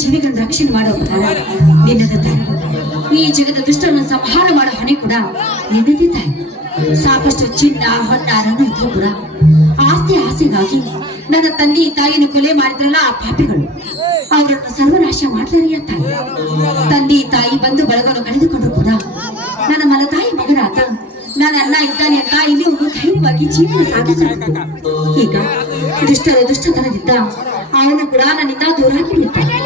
ಜೀವಿಗಳ ರಕ್ಷಣೆ ಮಾಡೋ ಭಾರ ನಿನ್ನದ ತಾಯಿ. ಈ ಜಗದ ದುಷ್ಟರನ್ನು ಸಂಹಾರ ಮಾಡೋ ಹೊಣೆ ಕೂಡ ನಿನ್ನದೇ ತಾಯಿ. ಸಾಕಷ್ಟು ಚಿನ್ನ ಹೊನ್ನಾರನ್ನು ಇದ್ರು ಕೂಡ ಆಸ್ತಿ ಆಸೆಗಾಗಿ ನನ್ನ ತಂದೆ ತಾಯಿಯನ್ನು ಕೊಲೆ ಮಾಡಿದ್ರಲ್ಲ ಆ ಪಾಪಿಗಳು, ಅವರನ್ನು ಸರ್ವನಾಶ ಮಾಡ್ಲಾರಿಯ ತಾಯಿ. ತಂದೆ ತಾಯಿ ಬಂಧು ಬಳಗವನ್ನು ಕಳೆದುಕೊಂಡು ಕೂಡ ನನ್ನ ಮಲತಾಯಿ ಮಗನಾದ ನಾನು ಅನ್ನ ಇದ್ದಾನೆ ಅಂತ ಇಲ್ಲಿ ಒಂದು ಧೈರ್ಯವಾಗಿ ಜೀವನ ಸಾಗಿಸಬೇಕು. ಈಗ ದುಷ್ಟತನದಿಂದ ಅವನು ಕೂಡ ನನ್ನಿಂದ ದೂರಾಗಿ ಬಿಡ್ತಾನೆ.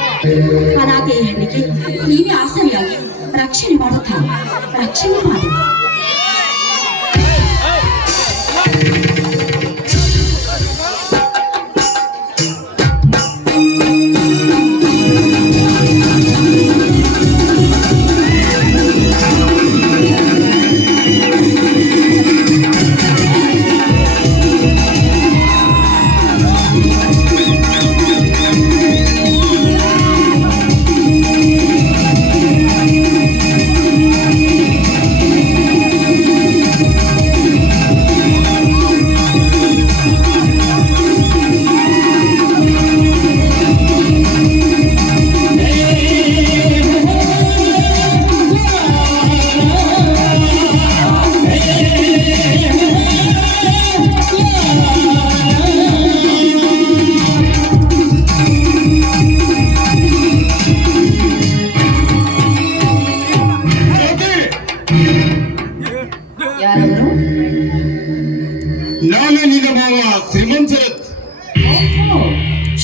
ಅನಾಥೆಯ ಹೆಣ್ಣಿಗೆ ನೀವೇ ಆಸರಿಯಾಗಿ ರಕ್ಷಣೆ ಮಾಡುತ್ತಾನೆ. ರಕ್ಷಣೆ ಮಾಡಿ.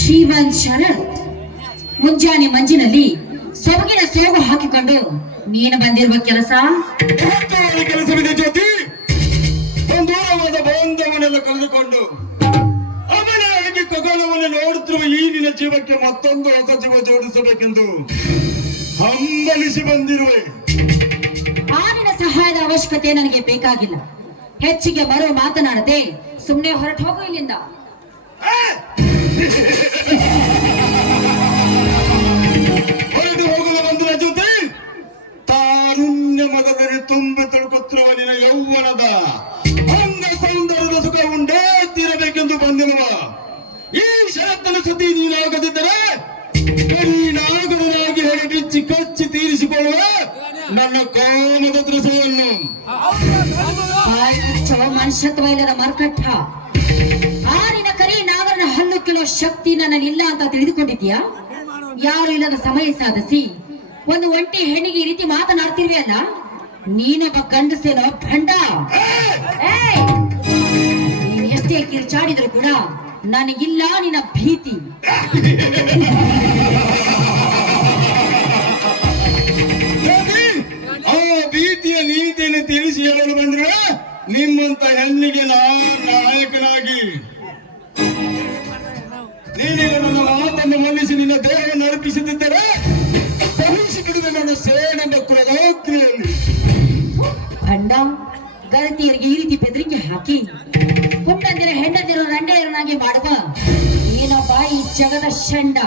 ಶ್ರೀಮಂತ್ ಶರತ್ ಮುಂಜಾನೆ ಮಂಜಿನಲ್ಲಿ ಸೊಬಗಿನ ಸೋಗು ಹಾಕಿಕೊಂಡು ನೀನು ಬಂದಿರುವ ಕೆಲಸವಿದೆ ಜ್ಯೋತಿ. ದೂರವಾದ ಬಾಂಧವನ ಮಕ್ಕಳನ್ನು ಕಳೆದುಕೊಂಡು ಅವನಾಗಿ ಖಗೋಳವನ್ನು ನೋಡುತ್ತಿರುವ ಈ ನಿನ್ನ ಜೀವಕ್ಕೆ ಮತ್ತೊಂದು ಹೊಸ ಜೀವ ಜೋಡಿಸಬೇಕೆಂದು ಹಂಬಲಿಸಿ ಬಂದಿರುವೆ. ಆ ನಿನ್ನ ಸಹಾಯದ ಅವಶ್ಯಕತೆ ನನಗೆ ಬೇಕಾಗಿಲ್ಲ. ಹೆಚ್ಚಿಗೆ ಮರು ಮಾತನಾಡದೆ ಸುಮ್ಮನೆ ಹೊರಟು ಹೋಗು ಇಲ್ಲಿಂದ. ಹೊರಟು ಹೋಗಲು ಬಂದಿನ ಜೊತೆ ತಾರುಣ್ಯ ಮದದಲ್ಲಿ ತುಂಬಿ ತೊಳ್ಕೊತ್ತಿರುವ ನಿನ್ನ ಯೌವನದ ಅಂಗ ಸೌಂದರ್ಯದ ಸುಖ ಉಂಡೇ ತೀರಬೇಕೆಂದು ಬಂದಿರುವ ಈ ಷರತ್ತನ್ನು ಸುದ್ದಿ ನೀನಾಗದಿದ್ದರೆ ನಾಗರನಾಗಿ ಹೇಳಿ ಬಿಚ್ಚಿ ಕಚ್ಚಿ ತೀರಿಸಿಕೊಳ್ಳುವ ನನ್ನ ಕಾಮದ ದೃಶ್ಯವನ್ನು. ಮನುಷ್ಯತ್ವ ಇಲ್ಲದ ಮರ್ಕಟ್ಟ. ಆ ನಿನ್ನ ಕರಿ ನಾಗರನ ಹಲ್ಲು ಕಿಲೋ ಶಕ್ತಿ ನನ್ನಲ್ಲಿಲ್ಲ ಅಂತ ತಿಳಿದುಕೊಂಡಿದ್ಯಾ? ಯಾರು ಇಲ್ಲದ ಸಮಯ ಸಾಧಿಸಿ ಒಂದು ಒಂಟಿ ಹೆಣ್ಣಿಗೆ ಈ ರೀತಿ ಮಾತನಾಡ್ತಿರ್ವಿಯಲ್ಲ, ನೀನೊಬ್ಬ ಗಂಡಸೇನೋ ಭಂಡ. ನೀನ್ ಎಷ್ಟೇ ಕಿರ್ಚಾಡಿದ್ರು ಕೂಡ ನನಗಿಲ್ಲ ನಿನ್ನ ಭೀತಿ. ಆ ಭೀತಿಯ ನೀತಿಯನ್ನು ತಿಳಿಸಿ ಹೇಳಲು ಬಂದ್ರೆ ನಿಮ್ಮಂತ ಹೆಣ್ಣಿಗೆ ನಾಯಕನಾಗಿ ನೀನೀಗ ನನ್ನ ಮಾತನ್ನು ಮನ್ನಿಸಿ ನಿನ್ನ ದೇಹವನ್ನು ಅರ್ಪಿಸುತ್ತಿದ್ದರೆ ಸಹಿಸಿ ಬಿಡಿದ ನನ್ನ ಸೇನೆಂಬ ಕುಲದಾಗ್ನಿಯಲ್ಲಿ ಭಂಡ. ಗರತಿಯರಿಗೆ ಈ ರೀತಿ ಬೆದರಿಕೆ ಹಾಕಿ ಹುಟ್ಟಂದಿರ ಹೆಂಡದಿರೋ ರಂಡೆಯರನಾಗಿ ಮಾಡುವ ಏನಪ್ಪ ಈ ಜಗದ ಷಂಡ.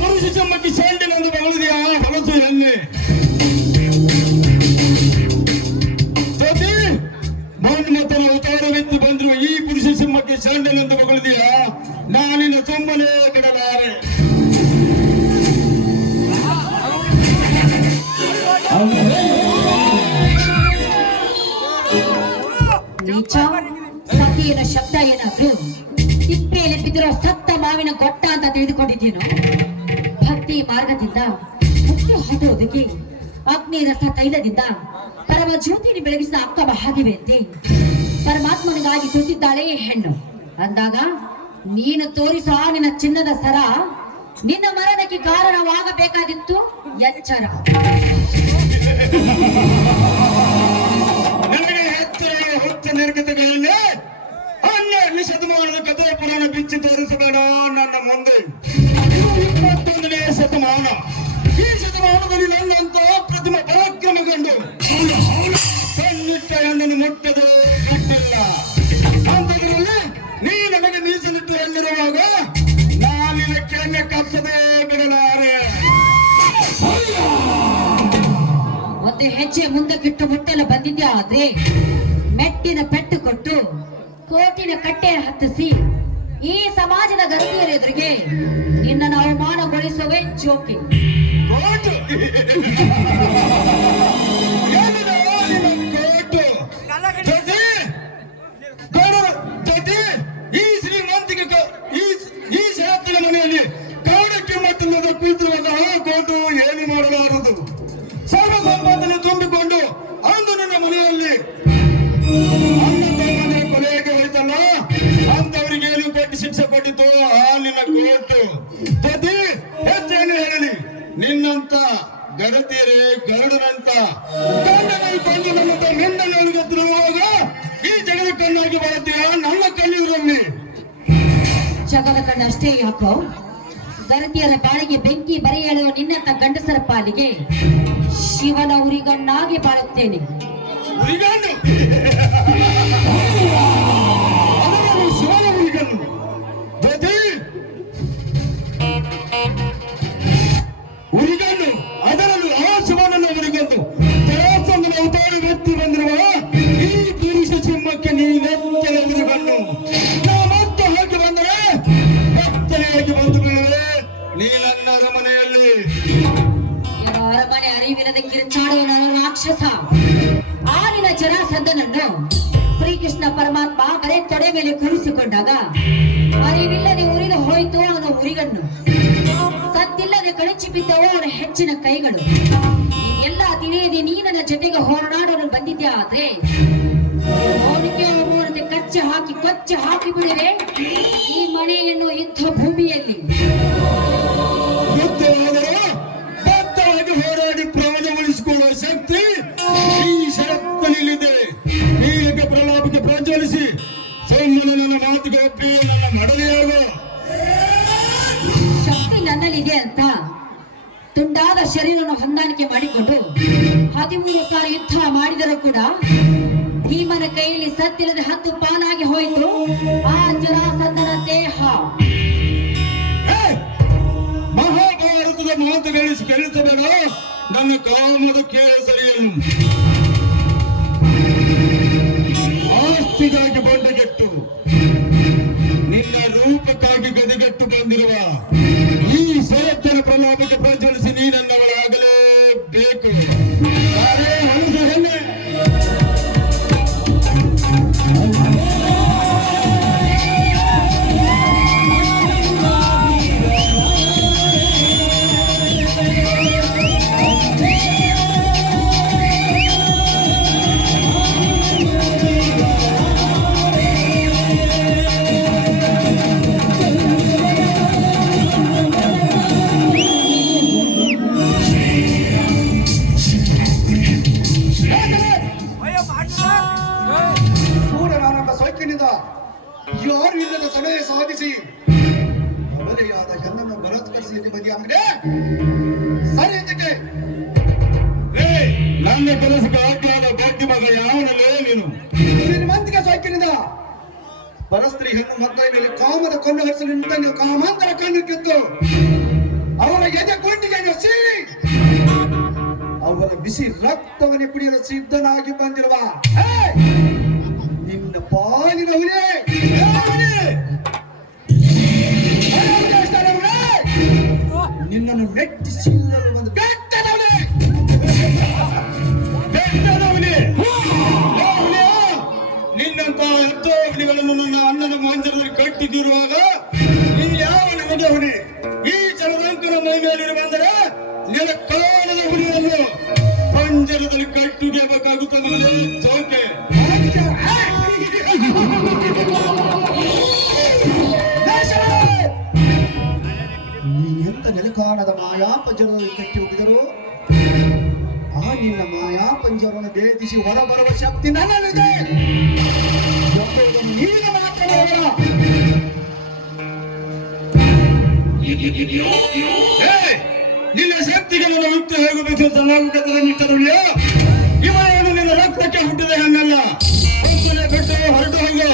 ಪುರುಷ ಚಮ್ಮಕ್ಕಿ ಶಾಂಡಿನೊಂದು ಬಗಳಿದೆಯಾ ಹೊಲಸು ಎಣ್ಣೆ ಮನ್ಮಥನ ಅವತಾರವೆತ್ತಿ ಬಂದಿರುವ ಈ ಪುರುಷ ಸಿಂಹಕ್ಕೆ ಶಾಂಡಿನೊಂದು ಬಗಳಿದೆಯಾ? ನಾನಿನ ಸುಮ್ಮನೆ ಬಿಡಲಾರೆ. ನೀಚ. ಸತಿಯನ ಶಬ್ದ ಏನಾದ್ರು ತಿಪ್ಪೆಯಲ್ಲಿ ಬಿದ್ದಿರೋ ಸತ್ತ ಮಾವಿನ ಗೊಟ್ಟ ಅಂತ ತಿಳಿದುಕೊಂಡಿದ್ದೀನೋ? ಭಕ್ತಿ ಮಾರ್ಗದಿಂದ ಮುಖ್ಯ ಹತೋದಕ್ಕೆ ಅಗ್ನಿ ರಸ ತೈಲದಿಂದ ಪರಮ ಜ್ಯೋತಿಯನ್ನು ಬೆಳಗಿಸಿದ ಅಕ್ಕ ಮಹಾದೇವಿಯಂತೆ ಪರಮಾತ್ಮನಿಗಾಗಿ ಕುಳಿತಿದ್ದಾಳೆ ಹೆಣ್ಣು ಅಂದಾಗ ನೀನು ತೋರಿಸೋ ನಿನ್ನ ಚಿನ್ನದ ಸರ ನಿನ್ನ ಮರಣಕ್ಕೆ ಕಾರಣವಾಗಬೇಕಾಗಿತ್ತು. ಎಚ್ಚರ. ನನಗೆ ಎಚ್ಚರ ಹೊತ್ತ ನಿರ್ಗತಗಳಲ್ಲಿ 12ನೇ ಶತಮಾನದ ಕಥೆ ಪುರಾಣ ಬಿಚ್ಚಿ ತೋರಿಸಬೇಡ ನನ್ನ ಮುಂದೆ. 21ನೇ ಶತಮಾನ. ಈ ಶತಮಾನದಲ್ಲಿ ನನ್ನಂತ ಪ್ರತಿಮ ಪರಾಕ್ರಮಗೊಂಡು ಕಣ್ಣಿಟ್ಟ ಹೆಣ್ಣನ್ನು ಮುಟ್ಟದೆ ಬಿಟ್ಟಿಲ್ಲ. ಅಂತದ್ರಲ್ಲಿ ನೀ ನನಗೆ ಮೀಸಲಿಟ್ಟು ಹೆಣ್ಣಿರುವಾಗ ನಾನಿನ ಕೆನ್ನೆ ಕಚ್ಚದೆ ಬಿಡಲಾರೆ. ಒಂದು ಹೆಜ್ಜೆ ಮುಂದಕ್ಕಿಟ್ಟು ಮುಟ್ಟಲು ಬಂದಿದ್ಯಾ ಆದ್ರೆ ಮೆಟ್ಟಿನ ಪೆಟ್ಟು ಕೊಟ್ಟು ಕೋಟಿನ ಕಟ್ಟೆ ಹತ್ತಿಸಿ ಈ ಸಮಾಜದ ಗತಿಯರ ಎದುರಿಗೆ ನಿನ್ನನ್ನು ಅವಮಾನಗೊಳಿಸುವೆ ಜೋಕಿ. ಈ ಶ್ರೀಮಂತಿಗೆ ಈ ಷರತ್ತಿನ ಮನೆಯಲ್ಲಿ ಕೌಡಕ್ಕೆ ಮತ್ತಿಲ್ಲದ ಕೂತಿರುವಾಗ ಆ ಕೋಟು ಏನು ಮಾಡಲಾರದು. ಸರ್ವ ಸಂಪಾದನೆ ತುಂಬಿಕೊಂಡು ಅಂದು ನನ್ನ ಮನೆಯಲ್ಲಿ ಅನ್ನ ಕೊಲೆಗೆ ಹೋಯ್ತಲ್ಲ ಅಂತವರಿಗೆ ಏನು ಕೊಟ್ಟು ಶಿಕ್ಷೆ ಕೊಟ್ಟಿತ್ತು ಆ ನಿನ್ನ ಕೋರ್ಟು. ಪ್ರತಿ ಹೆಚ್ಚೇನು ಹೇಳಲಿ ನಿನ್ನಂತ ಗಡತಿಯರೇ ಗರುಡನಂತ ಗಂಡನಲ್ಲಿ ಕೊಂದು ನನ್ನಂತ ಮೆಂಡನೊಳಗೆತ್ತಿರುವಾಗ ಈ ಜಗದ ಕಣ್ಣಾಗಿ ಬರುತ್ತೀಯ ನನ್ನ ಕಣ್ಣೀರಲ್ಲಿ. ಜಗದ ಕಣ್ಣು ಅಷ್ಟೇ ಯಾಕೋ? ಗರತಿಯರ ಬಾಳಿಗೆ ಬೆಂಕಿ ಬರೆಯಲು ನಿನ್ನಂತ ಗಂಡಸರ ಪಾಲಿಗೆ ಶಿವನ ಉರಿಗಣ್ಣಾಗಿ ಬಾಳುತ್ತೇನೆ. ಶಿವನ ಉರಿಗಣ್ಣು ಉರಿಗಣ್ಣು ಅದರಲ್ಲೂ ಆ ಶಿವನನ್ನು ಉರಿಗಂದು ತರಾಸಂಗನ ಅವತಾರ ವ್ಯಕ್ತಿ ಬಂದಿರುವ ಈ ಪುರುಷ ಸಿಂಹಕ್ಕೆ ನೀನೆತ್ತಲ ಉರಿಗಣ್ಣು. ನಾ ಮತ್ತೆ ಹಾಕಿ ಬಂದರೆ ಭಕ್ತನಾಗಿ ಬಂದು ಬೀಳುವೆ ನೀ ನನ್ನ ಅರಮನೆಯಲ್ಲಿ. ಅರಮನೆ ಅರಿವಿಲ್ಲದ ಕಿರುಚಾಡುವ ನಾನು ರಾಕ್ಷಸ. ಆನಿನ ಜರಾಸಂಧನನ್ನು ಶ್ರೀಕೃಷ್ಣ ಪರಮಾತ್ಮ ಅರೆ ತೊಡೆ ಮೇಲೆ ಕೂರಿಸಿಕೊಂಡಾಗ ಅರಿವಿಲ್ಲದೆ ಉರಿದು ಹೋಯಿತು ಅವನ ಉರಿಗಣ್ಣು. ಸದ್ದಿಲ್ಲದೆ ಕಳಚಿ ಬಿದ್ದವು ಅವನ ಹೆಚ್ಚಿನ ಕೈಗಳು. ಎಲ್ಲ ತಿಳಿಯದೆ ನೀ ನನ್ನ ಜೊತೆಗೆ ಹೋರಾಡಲು ಬಂದಿದ್ಯಾ ಆದ್ರೆ ಅವನಿಗೆ ಕಚ್ಚಿ ಹಾಕಿ ಬಿಡುವೆ ಈ ಮನೆಯನ್ನು ಯುದ್ಧ ಭೂಮಿಯಲ್ಲಿ. ನನ್ನಲ್ಲಿದೆ ಅಂತ ತುಂಡಾದ ಶರೀರವನ್ನು ಹೊಂದಾಣಿಕೆ ಮಾಡಿಕೊಂಡು 13 ಸಾರಿ ಯುದ್ಧ ಮಾಡಿದರೂ ಕೂಡ ಭೀಮನ ಕೈಯಲ್ಲಿ ಸತ್ತಿಲ್ಲದೆ ಹತ್ತು ಪಾಲಾಗಿ ಹೋಯಿತು ಆ ಜರಾಸಂಧನ ದೇಹ. ಮಹಾಭಾರತದ ಮಾತುಗಳಿಸಿ ಕೇಳಿಸಬೇಡ, ನನ್ನ ಕಾಮದ ಕೇಸರಿಯನ್ನು ಆಸ್ತಿಗಾಗಿ ಬಂಡಗೆಟ್ಟು ನಿನ್ನ ರೂಪಕ್ಕಾಗಿ ಗದಿಗೆಟ್ಟು ಬಂದಿರುವ ಈ ಸರತ್ತನ ಪ್ರಲಾಪಕ್ಕೆ ಪ್ರಜ್ವಲಿಸಿ ನೀ ನನ್ನವಳಾಗಲೇಬೇಕು. ಅರೆ ಹಣಸ ಹೆಣ್ಣೆ, ಸೂರ್ಯನಾರಂಭ ಸೋಕಿನಿಂದ ಯಾರು ಇಲ್ಲದ ಸಮಯ ಸಾಧಿಸಿ ಅವರೆಯಾದ ಹೆಣ್ಣನ್ನು ಬಲಾತ್ಕರಿಸಿ ನಿಮಗೆ ಅಂಗಡಿ ಸರಿ ಇದಕ್ಕೆ ನನ್ನ ಕೆಲಸಕ್ಕೆ ಆಜ್ಞಾದ ಗಟ್ಟಿ ಮಗ ಯಾವನಲ್ಲೇ ನೀನು? ಶ್ರೀಮಂತಿಗೆ ಸೋಕಿನಿಂದ ಪರಸ್ತ್ರೀ ಹೆಣ್ಣು ಮಕ್ಕಳ ಮೇಲೆ ಕಾಮದ ಕೊಂಡು ಹರಿಸಲು ನಿಂತ ನೀವು ಕಾಮಾಂತರ ಕಣ್ಣು ಕಿತ್ತು ಅವರ ಎದೆ ಗುಂಡಿಗೆ ಎಸೆಸಿ ಅವರ ಬಿಸಿ ರಕ್ತವನ್ನೇ ಕುಡಿಯಲು ಸಿದ್ಧನಾಗಿ ಬಂದಿರುವ ನಿನ್ನ ಪಾಲಿನ ಹುಲಿ ನಿನ್ನನ್ನು ಮೆಟ್ಟಿಸಿ ಒಂದು ಬೆಟ್ಟದ ಹುಲಿ ನಿನ್ನಂತ ಎಷ್ಟೋ ಹುಲಿಗಳನ್ನು ನನ್ನ ಅಣ್ಣನ ಮಾಂಜರದಲ್ಲಿ ಕಟ್ಟಿದಿರುವಾಗ ನೀ ಯಾವ ನಿಮಗೆ ಹುಲಿ? ಈ ಜಲದಂಕನ ಮೈ ಮೇಲೆ ಬಂದರೆ ನಿನ್ನ ಕಾಲದ ಹುಲಿಯನ್ನು ಪಂಜರದಲ್ಲಿ ಕಟ್ಟಿಡಬೇಕಾಗುತ್ತದೆ ಚೌಕೆ. ನೀನೆಂತ ನೆಲಕಾಣದ ಮಾಯಾ ಪಂಜರದಲ್ಲಿ ಕಟ್ಟಿ ಹೋಗಿದರು ಆ ನಿನ್ನ ಮಾಯಾ ಪಂಜರವನ್ನು ಭೇದಿಸಿ ಹೊರಬರುವ ಶಕ್ತಿ ನನ್ನಲ್ಲಿದೆ ಎಂಬುದನ್ನು ನೀನು ಮಾತ್ರ ನೋಡೋಣ. ನಿನ್ನ ಶಕ್ತಿಗೆ ನನ್ನ ಯುಕ್ತಿ ಹೋಗಬೇಕು ಜನಾಂಗದ ನಿಟ್ಟರುಳ್ಯ ಇವನು ನಿನ್ನ ರಕ್ತಕ್ಕೆ ಹುಟ್ಟಿದ ಹಣ್ಣಲ್ಲ. ಬಿಟ್ಟು ಹೊರಟು ಹೋಗು.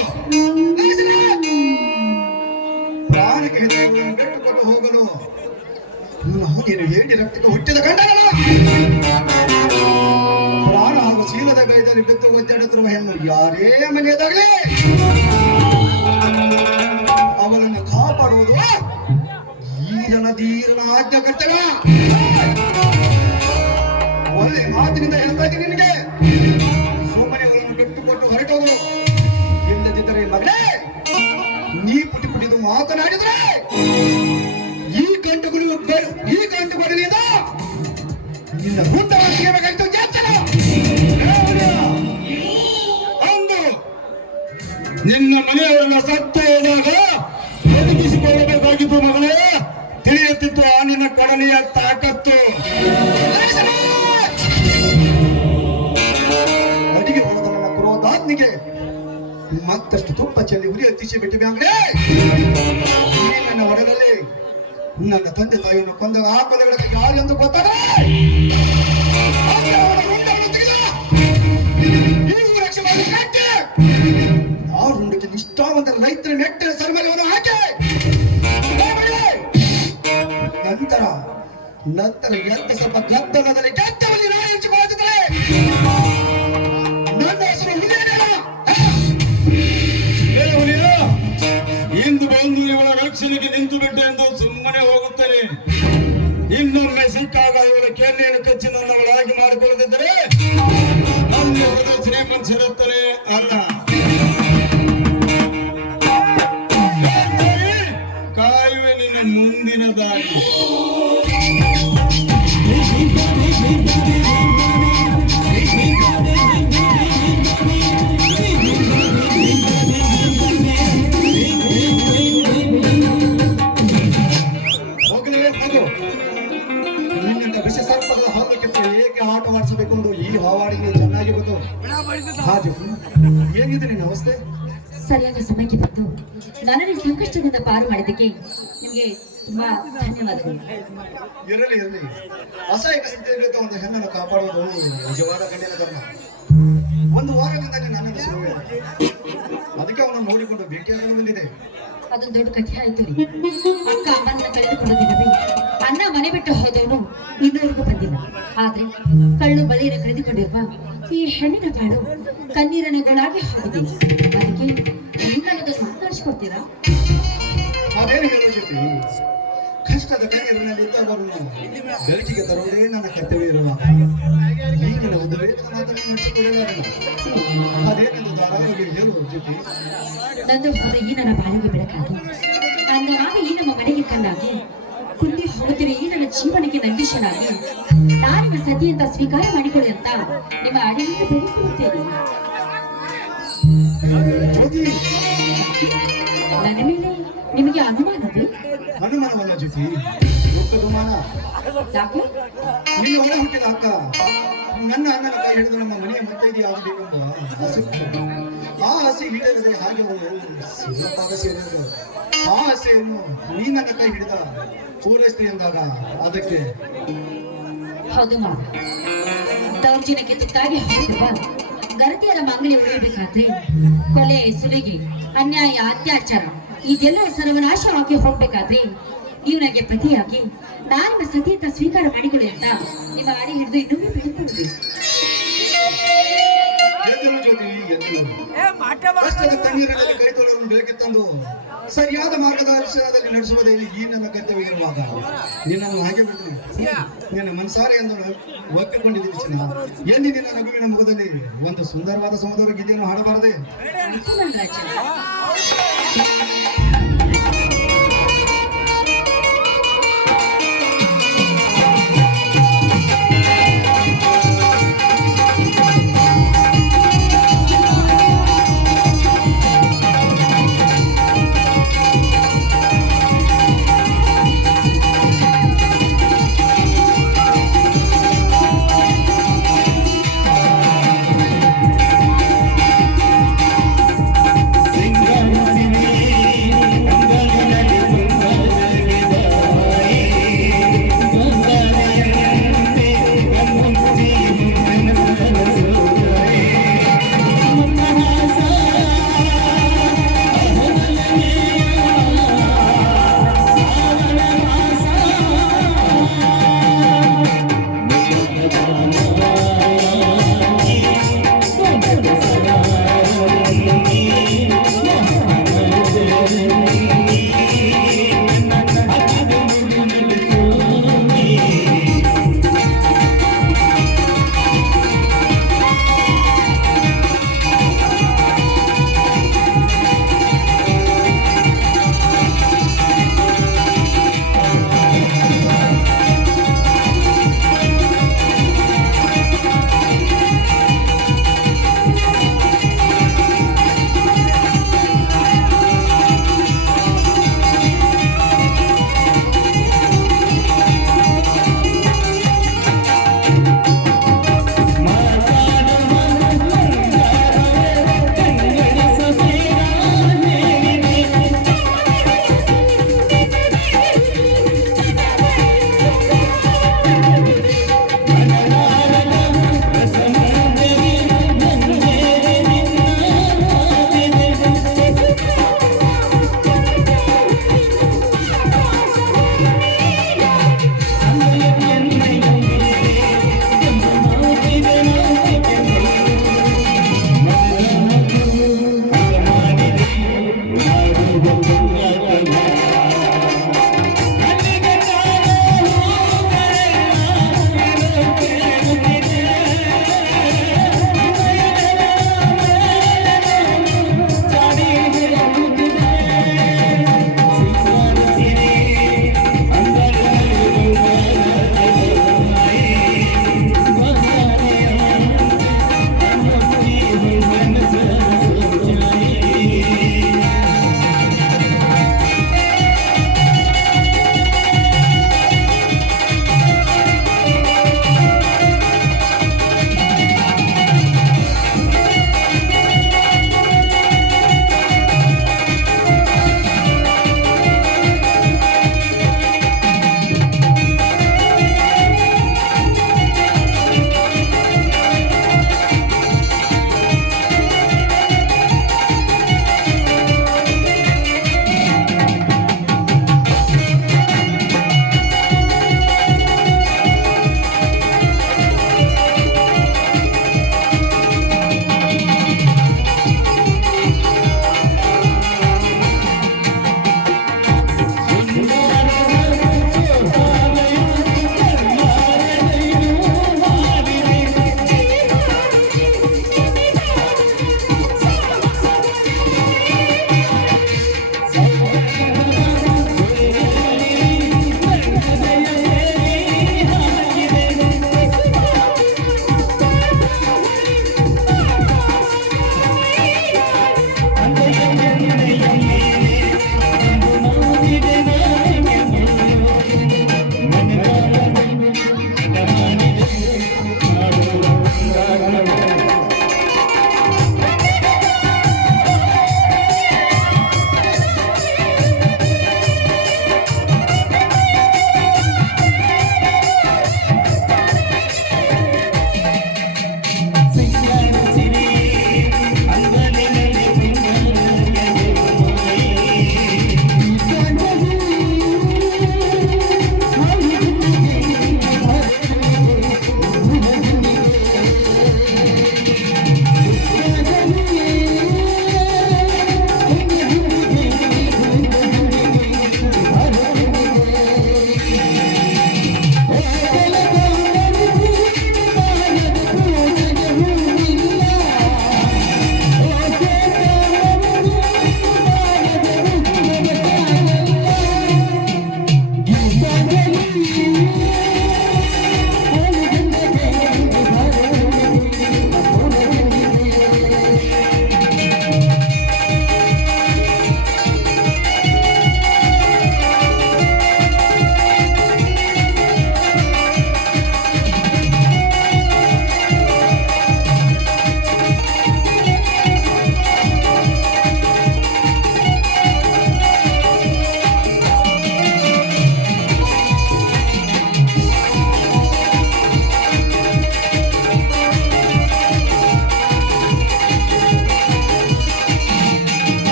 ಪ್ರಾಣಕ್ಕೆ ಬೆಟ್ಟು ಕೊಟ್ಟು ಹೋಗಲು ನೀನು ಹೇಳಿ ರಕ್ತಕ್ಕೆ ಹುಟ್ಟಿದ ಗಂಡನಲ್ಲ. ಪ್ರಾಣ ಹಾಗೂ ಶೀಲದ ಗೈದಲ್ಲಿ ಬಿದ್ದು ಒದ್ದಾಡುತ್ತಿರುವ ಹೆಣ್ಣು ಯಾರೇ ಮನೆಯದಾಗಲಿ ಅವನನ್ನು ಕಾಪಾಡುವುದು ಧೀರನ ಆಜ್ಞಾ ಕರ್ತವ್ಯ. ಒಳ್ಳೆ ಮಾತಿನಿಂದ ಹೇಳ್ತಾ ಇದ್ದೀನಿ ನಿನಗೆ, ಸುಮ್ಮನೆ ಅವಳನ್ನು ಬಿಟ್ಟುಕೊಟ್ಟು ಹೊರಟೋದು. ಇಲ್ಲದಿದ್ದರೆ ಮಗಳೇ ನೀ ಪುಟಿ ಪುಟಿದು ಮಾತನಾಡಿದ್ರೆ ಈ ಗಂಟುಗಳಿಂದ ನಿನ್ನ ಗುಂಡವಾಗಿ ಬೇಕಾಗಿತ್ತು ಎಚ್ಚರ. ಅಂದು ನಿನ್ನ ಮನೆಯವರನ್ನ ಸತ್ತು ಹೋದಾಗ ಬದುಕಿಸಿಕೊಳ್ಳಬೇಕಾಗಿತ್ತು ಮಗಳೇ. ತಿಳಿಯುತ್ತಿತ್ತು ಆ ನಿನ್ನ ಕೊಡಲಿಯ ತಾಕತ್ತು. ಅಡಿಗೆ ಹೊಡೆದ ನನ್ನ ಕ್ರೋಧಾತ್ನಿಗೆ ಮತ್ತಷ್ಟು ತುಪ್ಪ ಚೆಲ್ಲಿ ಉರಿ ಹತ್ತಿಸಿ ಬಿಟ್ಟಿವೆ ಅಂದ್ರೆ ನನ್ನ ಒಡಲಲ್ಲಿ ನನ್ನ ತಂದೆ ತಾಯಿಯನ್ನು ಕೊಂದಾಗ ಆ ಕೊಲೆಗಳಿಗೆ ಯಾರು ಎಂದು ಗೊತ್ತಾಗ ಆ ರುಂಡಕ್ಕೆ ನಿಷ್ಠಾವಂತರ ರೈತರ ನೆಟ್ಟರೆ ಸರ್ಮಲವನ್ನು ಹಾಕಿ ನಂತರ ಎದ್ದ ಸ್ವಲ್ಪ ಗದ್ದಲದಲ್ಲಿ ಗೆದ್ದವಲ್ಲಿ ನಾ ಹೆಚ್ಚಿಕೊಳ್ಳುತ್ತಿದ್ದರೆ ನನ್ನ ಹೆಸರು ಹುಲಿಯ ಇಂದು ಬಂದು ಇವಳ ರಕ್ಷಣೆಗೆ ನಿಂತು ಬಿಟ್ಟೆ ಎಂದು ಸುಮ್ಮನೆ ಹೋಗುತ್ತೇನೆ. ಇನ್ನೊಮ್ಮೆ ಸಿಕ್ಕಾಗ ಇವಳ ಕೆನ್ನೆಯನ್ನು ಕಚ್ಚಿ ನನ್ನವಳಾಗಿ ಮಾಡಿಕೊಳ್ಳದಿದ್ದರೆ ನನ್ನ ಹೃದಯ ಮನುಷ್ಯರುತ್ತಾರೆ ಅಲ್ಲ. ಕಾಯುವೆ ನಿನ್ನ ಮುಂದಿನ ದಾರಿ. ನಿನ್ನಿಂದ ವಿಷ ಸರ್ಪದ ಹಲ್ಲಕ್ಕಿತ್ತು ಏಕೆ ಆಟವಾಡಿಸಬೇಕು ಎಂದು ಈ ಹಾವಾಡಿಗೆ ಚೆನ್ನಾಗಿ ಗೊತ್ತು. ಹಾಜು ಹೇಗಿದೆ ನಿನ್ನ ಅವಸ್ಥೆ? ಸರಿಯಾದ ಸಮಯಕ್ಕೆ ಬಂದು ನನ್ನನ್ನು ಸಂಕಷ್ಟದಿಂದ ಪಾರು ಮಾಡಿದ್ದಕ್ಕೆ ನಿಮಗೆ ತುಂಬಾ ಧನ್ಯವಾದಗಳು. ಇರಲಿ ಇರಲಿ, ಅಸಹಾಯಕ ಸ್ಥಿತಿಯಲ್ಲಿದ್ದ ಒಂದು ಹೆಣ್ಣನ್ನು ಕಾಪಾಡುವುದು ನಿಜವಾದ ಗಂಡಿನ ಧರ್ಮ. ಒಂದು ವಾರದಿಂದ ನನ್ನಿಂದ ಸುರುವೆ, ಅದಕ್ಕೆ ಅವನನ್ನು ನೋಡಿಕೊಂಡು ಭೇಟಿಯಾಗಲು ಬಂದಿದೆ. ಅದೊಂದು ದೊಡ್ಡ ಕಥೆ ಆಯ್ತು ರೀ. ಅಕ್ಕ ಅಮ್ಮನ ಕಳೆದುಕೊಂಡು ದಿನವೇ ಅಣ್ಣ ಮನೆ ಬಿಟ್ಟು ಹೋದವನು ಇನ್ನೂವರೆಗೂ ಬಂದಿಲ್ಲ. ಆದ್ರೆ ಕಳ್ಳು ಬಳಿಯನ್ನು ಕಳೆದುಕೊಂಡಿರುವ ಈ ಹೆಣ್ಣಿನ ಬಾಳು ಕಣ್ಣೀರನೆಗೊಳಾಗಿ ಹೋಗಿದೆ. ಅದಕ್ಕೆ ನೀವು ನನಗೆ ಮಾತನಾಡಿಸ್ಕೊಡ್ತೀರಾ? ಅದೇನು ಹೇಳುವ ಜೊತೆ, ಕಷ್ಟದ ಕಣ್ಣೀರಿನಲ್ಲಿ ಇದ್ದವರನ್ನು ಬೆಳಕಿಗೆ ತರುವುದೇ ನನ್ನ ಕರ್ತವ್ಯ ಇರುವಾಗ ಈಗಿನ ಉದ್ವೇಗದ ಮಾತನ್ನು ನಡೆಸಿಕೊಡಲಾರನು. ಅದೇನೆಂದು ಧಾರಾಳವಾಗಿ ಹೇಳುವ ಜೊತೆ, ನಂದು ಹೋದ ಈ ನನ್ನ ಬಾಳಿಗೆ ಬೆಳಕಾಗಿ ಅಂದವಾಗ ಈ ನಮ್ಮ ಮನೆಗೆ ಕಲ್ಲಾಗಿ ಕುಂದಿ ಹೋಗುತ್ತಿರೋ ಈ ನನ್ನ ಜೀವನಕ್ಕೆ ನಂಬಿಷನಾಗಿ ನಾನಿನ ಸತಿಯಿಂದ ಸ್ವೀಕಾರ ಮಾಡಿಕೊಳ್ಳಿ ಅಂತ ನಿಮ್ಮ ಅಡಿಯಿಂದ ಬೇಡಿಕೊಳ್ಳುತ್ತೇನೆ. ಜ್ಯೋತಿ, ನನ್ನ ಮೇಲೆ ನಿಮಗೆ ಅನುಮಾನವೇ? ಅನುಮಾನವಲ್ಲ ಜ್ಯೋತಿ, ದುಃಖದುಮಾನ. ಯಾಕೆ? ನಿನ್ನ ಒಳ ಹುಟ್ಟಿದ ಅಕ್ಕ ನನ್ನ ಅಣ್ಣನ ಕೈ ಹಿಡಿದು ನಮ್ಮ ಮನೆಯ ಮತ್ತೈದು ಆಗಬೇಕೆಂಬ ಆಸೆ. ಆ ಆಸೆ ಈಡೇರದೆ ಹಾಗೆ ಅವಳು ಸಿಂಹಪಾದ ಸೇರಿದ ಆ ಆಸೆಯನ್ನು ನೀ ನನ್ನ ಕೈ ಹಿಡಿದ ಪೂರೈಸ್ತಿ ಎಂದಾಗ ಅದಕ್ಕೆ ಹೌದು ಮಾವ, ದೌರ್ಜನ್ಯಕ್ಕೆ ತುತ್ತಾಗಿ ಹೋಗುತ್ತಿರುವ ಗರತಿಯರ ಮಂಗಳಿ ಉಳಿಯಬೇಕಾದ್ರೆ ಕೊಲೆ, ಸುಲಿಗೆ, ಅನ್ಯಾಯ, ಅತ್ಯಾಚಾರ ಇದೆಲ್ಲ ಸರ್ವನಾಶವಾಗಿ ಹೋಗ್ಬೇಕಾದ್ರೆ ನೀವು ನನಗೆ ಪ್ರತಿಯಾಗಿ ನಾನು ಸತಿಯಂತ ಸ್ವೀಕಾರ ಮಾಡಿಕೊಳ್ಳಿ ಅಂತ ನಿಮ್ಮ ಅಡಿ ಹಿಡಿದು ಇನ್ನೊಮ್ಮೆ ಬಿಟ್ಟುಕೊಳ್ಳಿ. ಎದ್ದಳು ಜ್ಯೋತಿ, ಎದ್ದಳು. ಕಷ್ಟದ ಕಣ್ಣೀರಿನಲ್ಲಿ ಕೈ ತೊಳೆಯಲು ಬೇಕಿತ್ತಂದು ಸರಿಯಾದ ಮಾರ್ಗದರ್ಶನದಲ್ಲಿ ನಡೆಸುವುದೇ ಈ ನನ್ನ ಕರ್ತವ್ಯ ಇರುವಾಗ ನಿನ್ನನ್ನು ಹಾಗೆ ಬಿಟ್ಟು ನಿನ್ನ ಮನಸಾರೆ ಎಂದು ಒಪ್ಪಿಕೊಂಡಿದ್ದೀವಿ ಚಿನ್ನ. ಎಲ್ಲಿ ನಿನ್ನ ನಗುವಿನ ಮುಖದಲ್ಲಿ ಒಂದು ಸುಂದರವಾದ ಸಮುದ್ರ ಗೀತೆಯನ್ನು ಹಾಡಬಾರದೆ? ರಾಜ